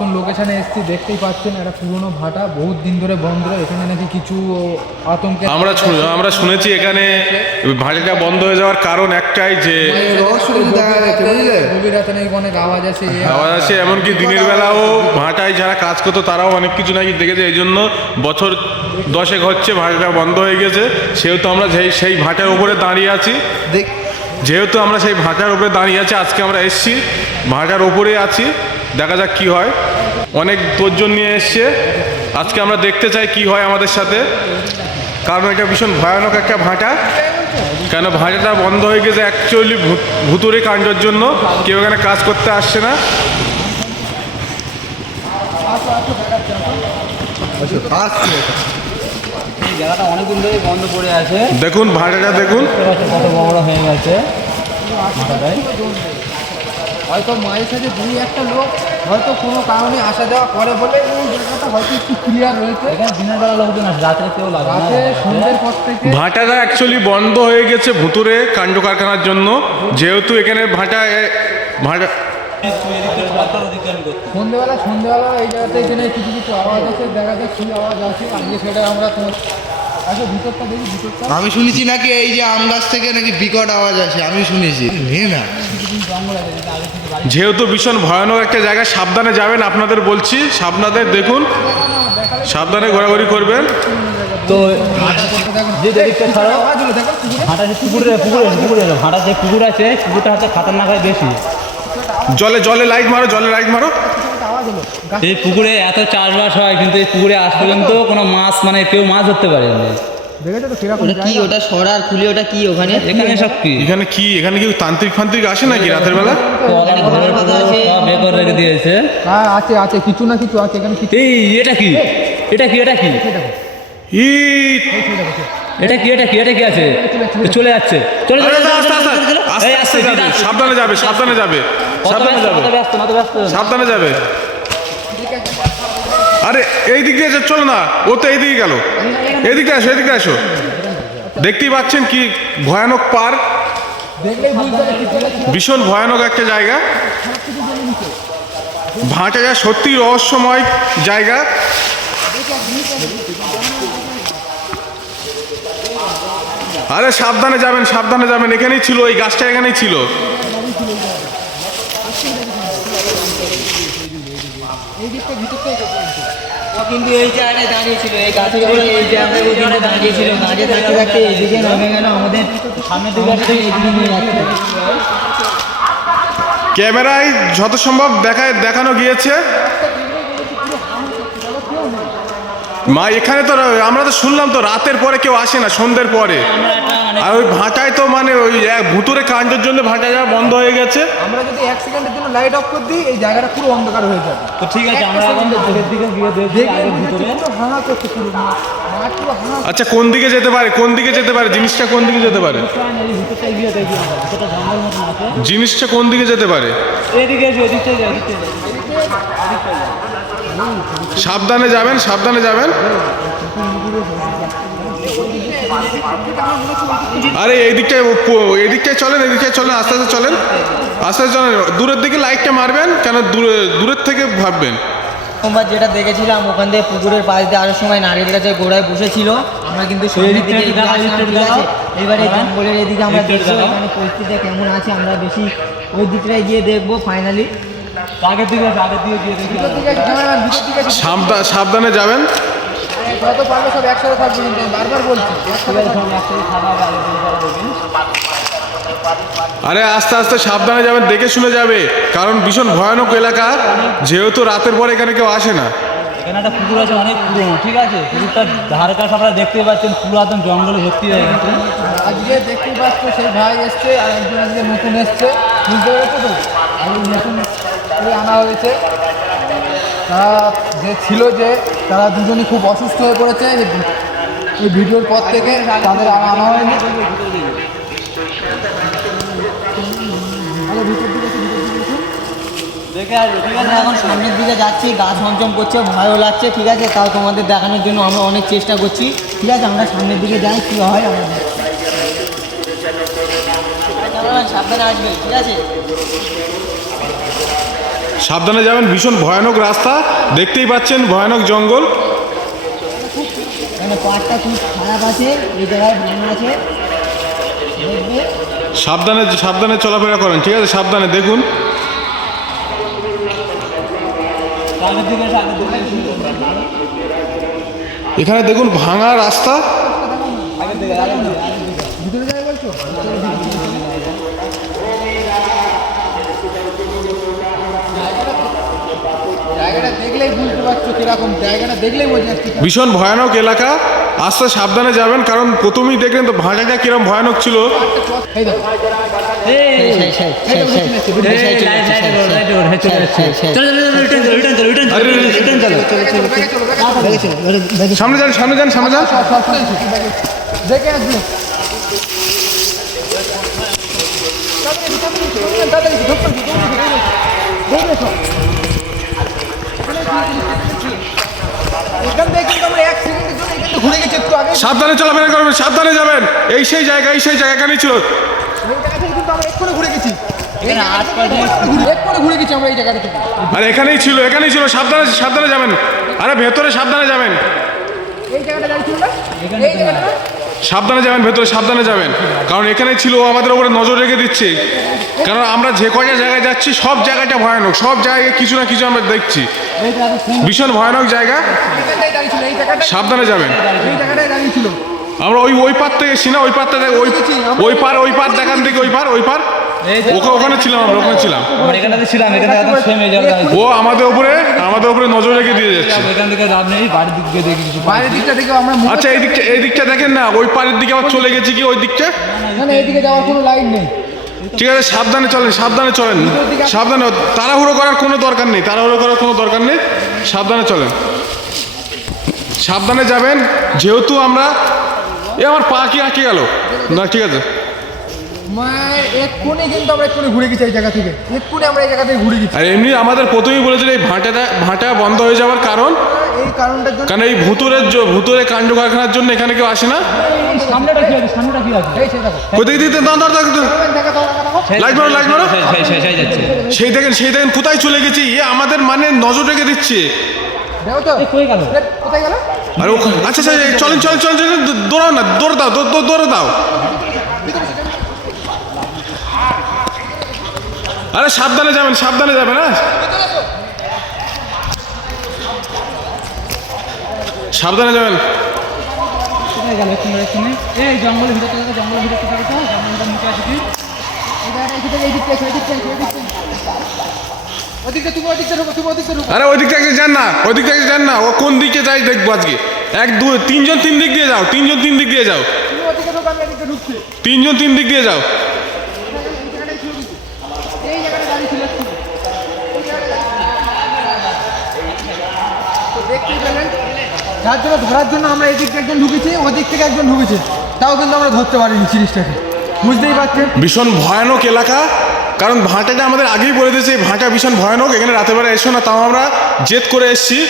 নতুন লোকেশনে এসেছি দেখতেই পাচ্ছেন একটা পুরনো ভাটা বহুত দিন ধরে বন্ধ এখানে নাকি কিছু আতঙ্কে আমরা আমরা শুনেছি এখানে ভাটাটা বন্ধ হয়ে যাওয়ার কারণ একটাই যে রহস্য কিছু দেখা যাচ্ছে বুঝলে গভীর রাতে নাকি অনেক আওয়াজ আসে আওয়াজ আছে এমনকি দিনের বেলাও ভাটায় যারা কাজ করতো তারাও অনেক কিছু নাকি দেখেছে এই জন্য বছর দশেক হচ্ছে ভাটাটা বন্ধ হয়ে গেছে। সেহেতু আমরা সেই সেই ভাটার উপরে দাঁড়িয়ে আছি। দেখ যেহেতু আমরা সেই ভাটার উপরে দাঁড়িয়ে আছি আজকে আমরা এসছি ভাটার উপরে আছি। দেখা যাক কি হয়। অনেক তোরজন নিয়ে এসছে। আজকে আমরা দেখতে চাই কি হয় আমাদের সাথে। কারণ এটা ভীষণ ভয়ানক একটা ভাঁটা। কেন ভাটাটা বন্ধ হয়ে গেছে অ্যাকচুয়ালি ভুতুরে কাণ্ডের জন্য। কেউ এখানে কাজ করতে আসছে না। দেখুন ভাটাটা দেখুন। কত বড় হয়ে গেছে হয়তো মায়ের সাথে দুই একটা লোক হয়তো কোনো কারণে আসা যাওয়া করে বলে এই জায়গাটা হয়তো একটু ক্লিয়ার রয়েছে। এখানে দিনের বেলা লোকজন আসে রাত্রে কেউ লাগে রাতে সন্ধ্যের পর থেকে ভাটাটা অ্যাকচুয়ালি বন্ধ হয়ে গেছে ভুতুরে কাণ্ড কারখানার জন্য। যেহেতু এখানে ভাটা ভাটা সন্ধ্যেবেলা সন্ধ্যেবেলা এই জায়গাতে এখানে কিছু কিছু আওয়াজ আছে দেখা যাক কী আওয়াজ আছে। আজকে সেটা আমরা তোমার আচ্ছা আমি শুনেছি নাকি এই যে আম গাছ থেকে নাকি বিকট আওয়াজ আসে আমি শুনেছি। নে না। যেহেতু ভীষণ ভয়ানক একটা জায়গা সাবধানে যাবেন আপনাদের বলছি সাবধানে দেখুন সাবধানে ঘোরাঘুরি করবেন। তো যে দিকটা ছাড়ো ভাটা যে পুকুরে পুকুরে পুকুরে ভাটা যে পুকুর আছে পুকুরটা হচ্ছে খাতারনাক বেশি। জলে জলে লাইট মারো জলে লাইট মারো। এই পুকুরে এত চাষবাস হয় কিন্তু এই পুকুরে আজ পর্যন্ত কোনো মাছ মানে কেউ মাছ ধরতে পারেনি। দেখেছ তো কীরকম ওটা কি? ওটা সরার খুলি ওটা কি ওখানে? এখানে সব কি? এখানে কি? এখানে কি তান্ত্রিক ফান্ত্রিক আসে নাকি রাতের বেলা? কলার ঘরের পুকুর সব এ করে রেখে দিয়েছে। হ্যাঁ আছে আছে কিছু না কিছু আছে এখানে এই এটা কি? এটা কি এটা কি? এটা কি এটা কি এটা কি আছে? চলে যাচ্ছে চলে সাবধানে যাবে সাবধানে যাবে সাবধানে যাবে। ব্যস্ত। সাবধানে যাবে। আরে এই দিক দিয়ে চলো না, ও তো এইদিকে গেল। এদিকে আসো এদিকে আসো। দেখতেই পাচ্ছেন কি ভয়ানক পার্ক। ভীষণ ভয়ানক একটা জায়গা। ভাটা যা সত্যি রহস্যময় জায়গা। আরে, সাবধানে যাবেন সাবধানে যাবেন। এখানেই ছিল, এই গাছটা এখানেই ছিল। কিন্তু এই দাঁড়িয়েছিল এই গাছের উপরে এই জায়গাটায় ও কিন্তু দাঁড়িয়েছিল দাঁড়িয়ে থাকতে থাকতে নামে গেল আমাদের সামনের দিকে আসতে এইদিকে নিয়ে যাচ্ছে। ক্যামেরায় যত সম্ভব দেখায়, দেখানো গিয়েছে। মা, এখানে তো আমরা তো শুনলাম তো রাতের পরে কেউ আসে না, সন্ধ্যের পরে। আর ওই ভাটায় তো মানে ওই ভুতুরে কাণ্ডের জন্য ভাটা যা বন্ধ হয়ে গেছে। আমরা যদি এক সেকেন্ডের জন্য লাইট অফ করে দিই এই জায়গাটা পুরো অন্ধকার হয়ে যাবে। তো ঠিক আছে আমরা দিকে গিয়ে দেখি হাঁ পুরো আচ্ছা কোন দিকে যেতে পারে? কোন দিকে যেতে পারে? জিনিসটা কোন দিকে যেতে পারে? জিনিসটা কোন দিকে যেতে পারে? সাবধানে যাবেন সাবধানে যাবেন। আরে এই দিকটায় এই দিকটায় চলেন এই দিকটায় চলেন আস্তে আস্তে চলেন। আস্তে আস্তে চলেন। দূরের দিকে লাইটটা মারবেন কেন দূরে দূরের থেকে ভাববেন। প্রথমবার যেটা দেখেছিলাম ওখান থেকে পুকুরের পাশ দিয়ে আসার সময় নারকেল গাছের গোড়ায় বসেছিল আমরা কিন্তু সামনের দিকে দিকটা এগিয়ে আসলাম, ঠিক আছে? এবারে হ্যাঁ। জঙ্গলের এদিকে আমরা এখানে পরিস্থিতিটা কেমন আছে আমরা বেশি ওই দিকটায় গিয়ে দেখব ফাইনালি সাবধানে যাবেন। যত পারবে সব একসাথে থাকবে কিন্তু বারবার বলছি একসাথে আরে আস্তে আস্তে সাবধানে যাবেন দেখে শুনে যাবে। কারণ ভীষণ ভয়ানক এলাকা যেহেতু রাতের পরে এখানে কেউ আসে না। এখানে একটা পুকুর আছে অনেক পুরনো ঠিক আছে? পুকুরটার ধারে কাছে আপনারা দেখতে পাচ্ছেন পুরো একদম জঙ্গলে ভর্তি হয়ে গেছে। আজকে দেখতেই পাচ্ছ সেই ভাই এসছে আর একজন আজকে নতুন এসছে। বুঝতে পেরেছ তো? নতুন করে আনা হয়েছে। তারা যে ছিল যে তারা দুজনই খুব অসুস্থ হয়ে পড়েছে। এই ভিডিওর পর থেকে তাদের আর আনা হয়নি। আমরা এখন সামনের দিকে যাচ্ছি গা ছমছম করছে ভয়ও লাগছে ঠিক আছে? তাও তোমাদের দেখানোর জন্য আমরা অনেক চেষ্টা করছি। ঠিক আছে আমরা সামনের দিকে যাই কী হয় না, সাবধানে আসবে ঠিক আছে? সাবধানে যাবেন ভীষণ ভয়ানক রাস্তা। দেখতেই পাচ্ছেন ভয়ানক জঙ্গল। সাবধানে সাবধানে চলাফেরা করেন ঠিক আছে? সাবধানে দেখুন। এখানে দেখুন ভাঙা রাস্তা আগের দিকে আগের দিকে আগের দিকে। ভিতরে যাবে বলছো জায়গাটা দেখলেই বুঝতে পারছ কীরকম জায়গাটা দেখলেই বোঝা যাচ্ছে ভীষণ ভয়ানক এলাকা আস্তে সাবধানে যাবেন কারণ প্রথমেই দেখলেন তো ভাঙাটা কিরম ভয়ানক ছিল। সামনে যান সামনে যান সামনে যান দেখে আসবে সাবধানে চলাফেরা করবেন, সাবধানে যাবেন। এই সেই জায়গা, এই সেই জায়গা এখানেই ছিল। আর এখানেই ছিল এখানেই ছিল। সাবধানে সাবধানে যাবেন। আরে ভেতরে সাবধানে যাবেন। এই জায়গাটা সাবধানে যাবেন, ভেতরে সাবধানে যাবেন। কারণ এখানে ছিল আমাদের উপরে নজর রেখে দিচ্ছে। কারণ আমরা যে কয়টা জায়গায় যাচ্ছি, সব জায়গাটা ভয়ানক। সব জায়গায় কিছু না কিছু আমরা দেখছি। ভীষণ ভয়ানক জায়গা। সাবধানে যাবেন। আমরা ওই ওই পার থেকে এসছি না? ওই পারটা ওই ওই পার ওই পার দেখান থেকে ওই পার ওই পার। ওকে ওখানে ছিলাম আমরা ওখানে ছিলাম। আমরা এখানটাতে ছিলাম এখানে একদম সেম এই ও আমাদের উপরে আমাদের উপরে নজর রেখে দিয়ে যাচ্ছে। এখান থেকে লাভ নেই বাড়ির দিক দিয়ে দেখি কিছু বাইরের দিকটা থেকে আমরা মনে- আচ্ছা এই দিকটা এই দিকটা দেখেন না ওই দিকে আবার চলে গেছি কি ওই দিকটা? না না এইদিকে যাওয়ার কোনো লাইন নেই। ঠিক আছে সাবধানে চলেন সাবধানে চলেন। সাবধানে তাড়াহুড়ো করার কোনো দরকার নেই তাড়াহুড়ো করার কোনো দরকার নেই। সাবধানে চলেন। সাবধানে যাবেন যেহেতু আমরা এ আমার পা কি আটকে গেল? না ঠিক আছে। এক্ষুনি কিন্তু আমরা এক্ষুনি ঘুরে গেছি এই জায়গা থেকে। এক্ষুনি আমরা এই জায়গা থেকে ঘুরে গেছি। আর এমনি আমাদের প্রথমেই বলেছিল এই ভাঁটাটা ভাঁটা বন্ধ হয়ে যাওয়ার কারণ। এই কারণটার জন্য কারণ এই ভুতুরের জ- ভুতুরে কাণ্ড কারখানার জন্য এখানে কেউ আসে না। সামনেটা কি আছে? সামনেটা কি আছে? এই সে দেখো। কোথায় দিতে দাঁড় দাঁড় দাঁড় দাঁড়। দাও। দেখা দাও লাইট মারো লাইট মারো। সেই দেখেন সেই দেখেন কোথায় চলে গেছি? এ আমাদের মানে নজর রেখে দিচ্ছে। দেখো তো। এই কই গেল? এ, কোথায় গেল? আর আচ্ছা আচ্ছা চলেন চলেন চলেন চলেন দৌড়াও না দৌড় দাও দৌড়ে দাও। আরে সাবধানে যাবেন সাবধানে যাবেন হ্যাঁ? সাবধানে যাবেন। এই জঙ্গলের ভিতরে জঙ্গলের ভিতরে তো জঙ্গলটার আছে কি আরে ওই দিকটা যান না ওই দিকটা যান না ও কোন দিকে যাই দেখব আজকে? এক দুই তিনজন তিন দিক দিয়ে যাও তিনজন তিন দিক দিয়ে যাও। তিনজন তিন দিক দিয়ে যাও এই জায়গাটাই ছিল কিন্তু। এই জায়গাটা দাঁড়িয়ে ছিল একটু। এই জায়গাটায় তো দেখতেই পেলেন যার জন্য ধরার জন্য আমরা এদিক থেকে একজন ঢুকেছি ওদিক থেকে একজন ঢুকেছে। তাও কিন্তু আমরা ধরতে পারিনি জিনিসটাকে বুঝতেই পারছেন? ভীষণ ভয়ানক এলাকা। কারণ ভাঁটাটা আমাদের আগেই বলে দিয়েছে এই ভাঁটা ভীষণ ভয়ানক। এখানে রাতের বেলা এসো না তাও আমরা জেদ করে এসেছি।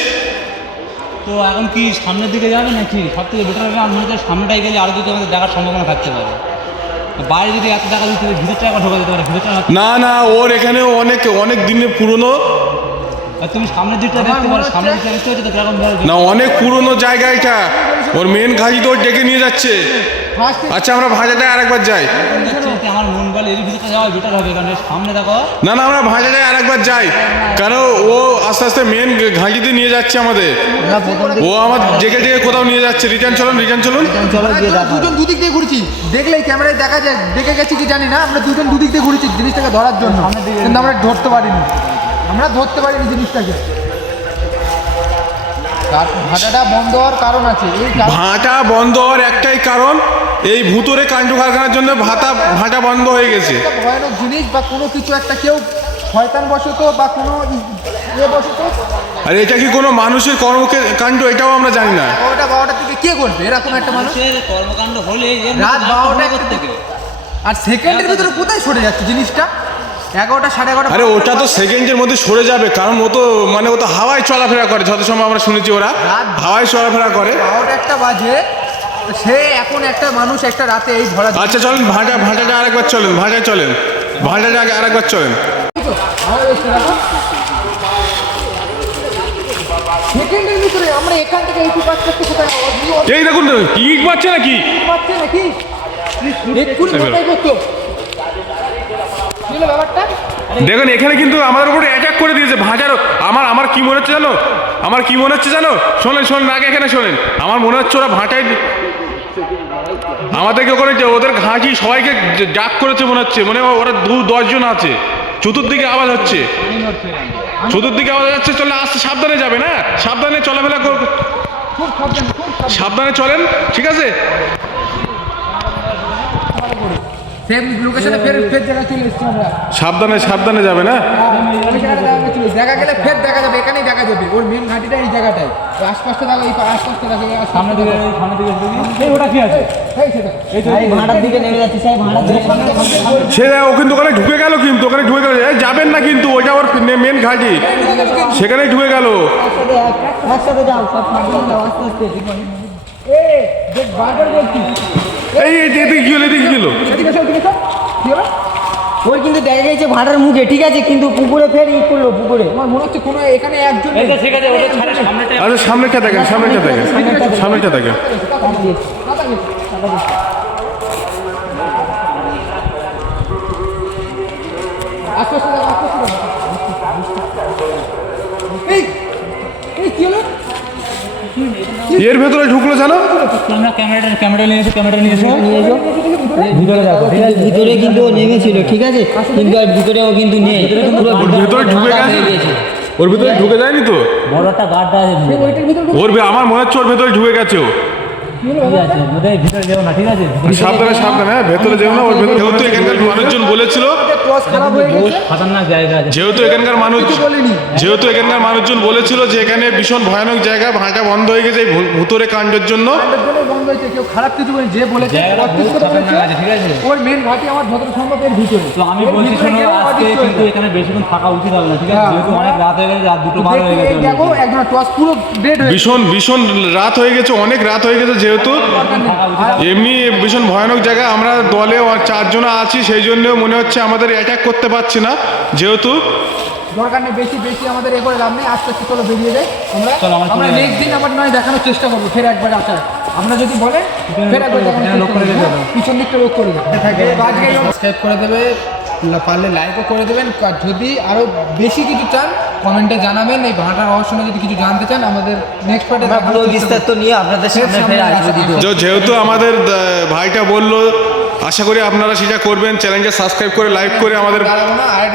তো এখন কি সামনের দিকে যাবে নাকি? সব থেকে বেটার হবে মনে হচ্ছে সামনেটাই গেলে আরও কিছু আমাদের দেখার সম্ভাবনা থাকতে পারে। বাইরে যদি এত টাকা দিতে হবে ভিতরটা একবার ঢোকা যেতে পারে ভিতরটা না- না ওর এখানে অনেক অনেক দিনের পুরনো। তুমি সামনের দিকটা দেখতে পারো সামনের দিকটা দেখতে হচ্ছে তো কীরকম না অনেক পুরনো জায়গা এটা। ওর মেন ঘাঁটি তো ডেকে নিয়ে যাচ্ছে। আচ্ছা আমরা ভাঁটাটায় আরেকবার যাই। আমার মন বলে এর ভিতরটা যাওয়া বেটার হবে কারণ সামনে দেখো। না না আমরা ভাঁটাটায় আরেকবার যাই। কারণ ও আস্তে আস্তে মেন ঘাঁটিতে নিয়ে যাচ্ছে আমাদের। ও আমার জেগে জেগে কোথাও নিয়ে যাচ্ছে। রিটার্ন চলুন রিটার্ন চলুন। দুজন দুদিক দিয়ে ঘুরেছি। দেখলেই ক্যামেরায় দেখা যায় দেখে গেছি কি জানি না আমরা দুজন দুদিক দিয়ে ঘুরেছি জিনিসটাকে ধরার জন্য। কিন্তু আমরা ধরতে পারিনি। আমরা ধরতে পারিনি জিনিসটাকে। ভাটাটা বন্ধ হওয়ার কারণ আছে। এই ভাঁটা বন্ধ হওয়ার একটাই কারণ এই ভুতুরে কাণ্ড কারখানার জন্য ভাতা ভাঁটা বন্ধ হয়ে গেছে। ভয়ানক জিনিস বা কোনো কিছু একটা কেউ শয়তান বশত বা কোনো ইয়ে বশত আর এটা কি কোনো মানুষের কর্মকাণ্ড এটাও আমরা জানি না। এগারোটা বারোটা থেকে কে করবে? এরকম একটা মানুষ। মানুষের কর্মকাণ্ড হলে এর রাত বারোটা করতে থেকে। আর সেকেন্ডের ভিতরে কোথায় সরে যাচ্ছে জিনিসটা? এগারোটা সাড়ে এগারোটা আরে ওটা তো সেকেন্ডের মধ্যে সরে যাবে কারণ ও তো মানে ও তো হাওয়ায় চলাফেরা করে যত সময় আমরা শুনেছি ওরা। হাওয়ায় চলাফেরা করে। বারোটা একটা বাজে সে এখন একটা মানুষ একটা রাতে এই ভরা আচ্ছা চলেন ভাঁটা ভাঁটাটা আরেকবার চলেন ভাঁটায় চলেন। ভাঁটাটা আগে আরেকবার চলেন। সেকেন্ডের ভিতরে আমরা এখান থেকে এইটু করতে কোথায় এই দেখুন কি পাচ্ছে নাকি? পাচ্ছে নাকি? এক্ষুনি কোথায় করতো? দেখুন, এখানে কিন্তু আমাদের উপরে অ্যাটাক করে দিয়েছে ভাজার আমার আমার কি মনে হচ্ছে জানো? আমার কি মনে হচ্ছে জানো? শোনেন শোনেন, আগে, এখানে শোনেন। আমার মনে হচ্ছে ওরা ভাটায় আমাদেরকে যে ওদের ঘাঁটি সবাইকে ডাক করেছে মনে হচ্ছে। মানে ওরা দু দশজন আছে। চতুর্দিকে আওয়াজ হচ্ছে। চতুর্দিকে আওয়াজ হচ্ছে, চলে আসতে সাবধানে যাবে, না? সাবধানে চলাফেরা সাবধানে চলেন, ঠিক আছে? সেম লোকেশনে ফের ফের জায়গায় চলে এসেছি আমরা। সাবধানে সাবধানে যাবে না? ওই জায়গাটা দেখা গেলে ফের দেখা যাবে এখানেই দেখা যাবে। ওর মেন ঘাটিটা এই ওই দেখো দেখো এই দিকে ওটা কি আছে? ওখানে ঢুকে গেল কিন্তু ওখানে ঢুকে গেল। যাবেন না কিন্তু ওটা ওর মেন ঘাঁটি। সেখানেই ঢুকে গেল। একসাথে যাও আস্তে আস্তে এই এদিকে কি এদিকে হলো? ওর কিন্তু দেখা গেছে ভাড়ার মুখে ঠিক আছে কিন্তু পুকুরে ফের ই করল পুকুরে। আমার মনে হচ্ছে কোনো এখানে একজন ঠিক আছে ওটা ছাড়ে সামনেটা দেখেন সামনেটা দেখেন সামনেটা দেখেন। আস্তে আস্তে। এর ভেতরে ঢুকলো জানো? তোমরা ক্যামেরাটা ক্যামেরা নিয়ে এসো ক্যামেরা নিয়ে এসো নিয়ে এসো। ভিতরে দেখো ঠিক আছে? ভিতরে কিন্তু ও নেমেছিল ঠিক আছে? কিন্তু আর ভিতরে ও কিন্তু নেই। পুরো ভিতরে ভেতরে ঢুকে গেছে? ওর ভিতরে ঢুকে যায়নি তো? বড় একটা গার্ড আছে। ওর আমার মনে হচ্ছে ওর ভেতরে ঢুকে গেছে ও। সাবধানে সাবধানে হ্যাঁ ভেতরে যেও না ওর ভেতরে যেহেতু এখানকার মানুষজন বলেছিল ক্রস খারাপ হয়ে গেছে খতরনাক জায়গা আছে যেহেতু এখানকার মানুষ যেহেতু এখানকার মানুষজন বলেছিল যে এখানে ভীষণ ভয়ানক জায়গা ভাঁটা বন্ধ হয়ে গেছে এই কাণ্ডের জন্য আমাদের জন্য। বন্ধ হয়েছে কেউ খারাপ কিছু যে বলেছে জায়গাটা অত্যাচার বহুত করে খতরনাক আছে, বলেছে, ঠিক আছে? ওর মেন ঘাটি আমার যতটা সম্ভব এর ভিতরে তো আমি বলছি শোনো আজকে কিন্তু এখানে বেশিক্ষণ থাকা উচিত হবে না ঠিক আছে যেহেতু অনেক রাত হয়ে গেছে রাত দুটো বার হয়ে গেছে দেখো একজন টস পুরো ডেড ভীষণ ভীষণ রাত হয়ে গেছে অনেক রাত হয়ে গেছে যেহেতু এমনি ভীষণ ভয়ানক জায়গা আমরা দলে চারজন আছি সেই জন্য মনে হচ্ছে আমাদের অ্যাটাক করতে পারছি না। যেহেতু দরকার নেই বেশি বেশি আমাদের এ করে লাভ নেই আস্তে আস্তে চলো বেরিয়ে যাই। আমরা। নেক্সট দিন আবার নয় দেখানোর চেষ্টা করব ফের একবার আসার আপনারা যদি বলেন ফের একবার দেখানোর পিছন দিকটা লোক করে দেবে। সাবস্ক্রাইব করে দেবে। লা- পারলে লাইকও করে দেবেন। আর যদি আরও বেশি কিছু চান কমেন্টে জানাবেন। এই রহস্য নিয়ে যদি কিছু জানতে চান আমাদের নেক্সট পার্টে আমরা পুরো বিস্তারিত নিয়ে আপনাদের সামনে ফের আসব যেহেতু আমাদের ভাইটা বলল আশা করি আপনারা সেটা করবেন। চ্যানেলটা সাবস্ক্রাইব করে লাইক করে আমাদের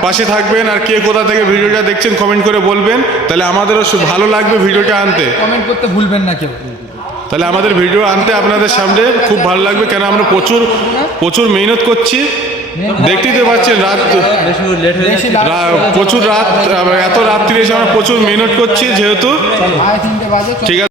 পাশে থাকবেন। আর কে কোথা থেকে ভিডিওটা দেখছেন কমেন্ট করে বলবেন। তাহলে আমাদেরও ভালো লাগবে ভিডিওটা আনতে। কমেন্ট করতে ভুলবেন না কেউ। তাহলে আমাদের ভিডিও আনতে আপনাদের সামনে খুব ভালো লাগবে। কেন আমরা প্রচুর প্রচুর মেহনত করছি। দেখতেই তো পাচ্ছেন রাত প্রচুর রাত এত রাত্রি এসে আমরা প্রচুর মেহনত করছি যেহেতু। ঠিক আছে।